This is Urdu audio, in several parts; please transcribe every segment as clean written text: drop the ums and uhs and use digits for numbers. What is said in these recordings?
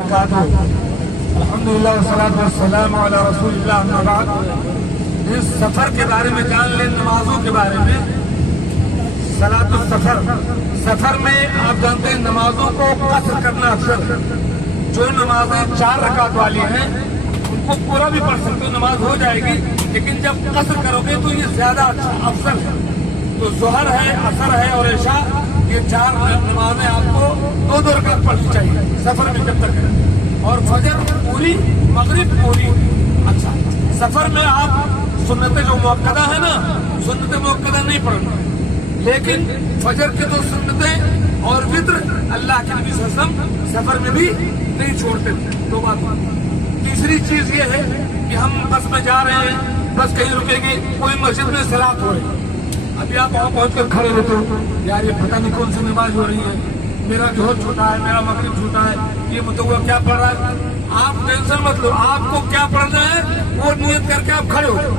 الحمدللہ والصلاۃ والسلام علی رسول اللہ اما بعد۔ اس سفر کے بارے میں جان لیں، نمازوں کے بارے میں۔ صلاۃ السفر، سفر میں آپ جانتے ہیں نمازوں کو قصر کرنا افضل ہے۔ جو نمازیں 4 رکعت والی ہیں ان کو پورا بھی پڑھ سکتے ہو، نماز ہو جائے گی، لیکن جب قصر کرو گے تو یہ زیادہ اچھا افضل ہے۔ تو ظہر ہے، عصر ہے اور عشاء، یہ 4 نمازیں آپ کو 2 رکعت پڑھنی چاہیے سفر میں جب تک ہے، اور فجر پوری، مغرب پوری۔ اچھا، سفر میں آپ سنتیں جو موقدہ ہے نا، سنتیں موقدہ نہیں پڑھنا، لیکن فجر کے 2 سنتیں اور وتر اللہ کے نبی صلی اللہ علیہ وسلم سفر میں بھی نہیں چھوڑتے تھے۔ 2 بات۔ تیسری چیز یہ ہے کہ ہم بس میں جا رہے ہیں، بس کہیں رکے گی، کوئی مسجد میں صلاۃ ہو رہی ہے، ابھی آپ وہاں پہنچ کر کھڑے ہوتے ہو، یار یہ پتہ نہیں کون سی نماز ہو رہی ہے، میرا ظہر چھوٹا ہے، میرا مغرب چھوٹا ہے، یہ متوجہ کیا پڑھ رہا ہے۔ آپ ٹینشن مت لو، آپ کو کیا پڑھنا ہے وہ نیت کر کے آپ کھڑے ہو جاؤ۔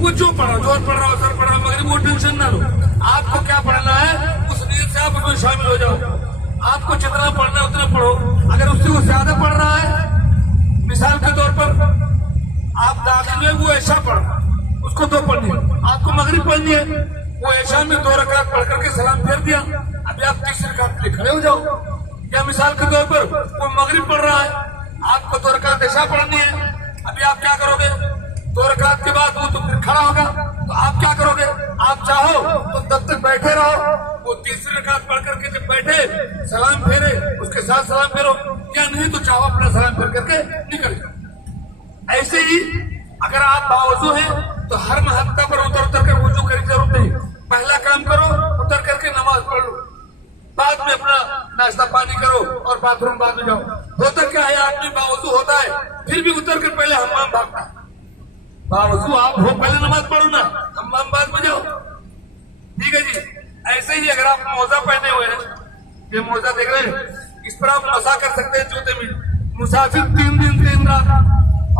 وہ جو پڑھ رہا، ظہر پڑھ رہا، عصر پڑھ رہا، مغرب، وہ ٹینشن نہ لو۔ آپ کو کیا پڑھنا ہے اس نیت سے آپ اس میں شامل ہو جاؤ۔ آپ کو جتنا پڑھنا ہے اتنا پڑھو۔ اگر اس سے وہ زیادہ پڑھ رہا ہے، مثال کے طور پر آپ داخل میں وہ عشاء پڑھ رہا، اس کو 2 پڑھنی ہے، آپ کو مغرب پڑھنی ہے، وہ عشاء میں 2 رکعت پڑھ کر کے سلام پھیر دیا، ابھی آپ تیسری رکعت کے لیے کھڑے ہو جاؤ۔ یا مثال کے طور پر وہ مغرب پڑھ رہا ہے، آپ کو 2 رکعت عشاء پڑھنی ہے، ابھی آپ کیا کرو گے؟ 2 رکعت کے بعد وہ تو پھر کھڑا ہوگا، تو آپ کیا کرو گے؟ آپ چاہو تو تب تک بیٹھے رہو، وہ تیسری رکعت پڑھ کر کے جب بیٹھے سلام پھیرے اس کے ساتھ سلام پھیرو، یا نہیں تو چاہو اپنا سلام پھیر کر کے نکل جاؤ۔ ایسے ہی اگر آپ باوضو ہیں تو ہر محطہ پر اتر کر وضو کرنے کی ضرورت نہیں، پہلا کام کرو اتر کر کے نماز پڑھ لو، بعد میں اپنا ناشتہ پانی کرو اور باتھ روم بعد میں جاؤ۔ ہوتا کیا ہے، آدمی باوضو ہوتا ہے پھر بھی اتر کر پہلے حمام بھاگتا ہے۔ باوضو آپ ہو پہلے نماز پڑھو نا، حمام بعد میں جاؤ، ٹھیک ہے جی۔ ایسے ہی اگر آپ موزہ پہنے ہوئے ہیں، یہ موزہ دیکھ رہے ہیں، اس پر آپ مسا کر سکتے ہیں جوتے میں۔ مسافر 3 دن 3 رات،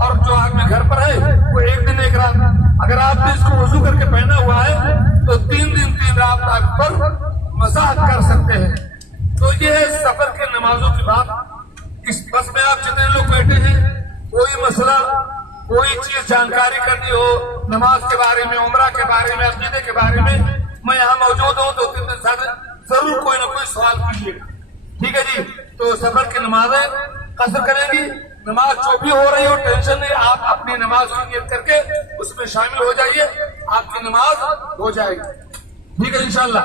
اور جو آدمی گھر پر ہے وہ 1 دن 1 رات۔ اگر آپ نے اس کو وضو کر کے پہنا ہوا ہے تو 3 دن 3 رات آپ پر مسح کر سکتے ہیں۔ تو یہ ہے سفر کے نمازوں کی بات۔ اس بس میں آپ جتنے لوگ بیٹھے ہیں، کوئی مسئلہ، کوئی چیز جانکاری کرنی ہو نماز کے بارے میں، عمرہ کے بارے میں، عقیدے کے بارے میں، میں یہاں موجود ہوں، 2-3 دن سے ضرور کوئی نہ کوئی سوال کیجیے گا، ٹھیک ہے جی۔ تو سفر کی نمازیں قصر کریں گی، نماز جو بھی ہو رہی ہو ٹینشن نہیں، آپ اپنی نماز کی نیت کر کے اس میں شامل ہو جائیے، آپ کی نماز ہو جائے گی، ٹھیک ہے انشاءاللہ۔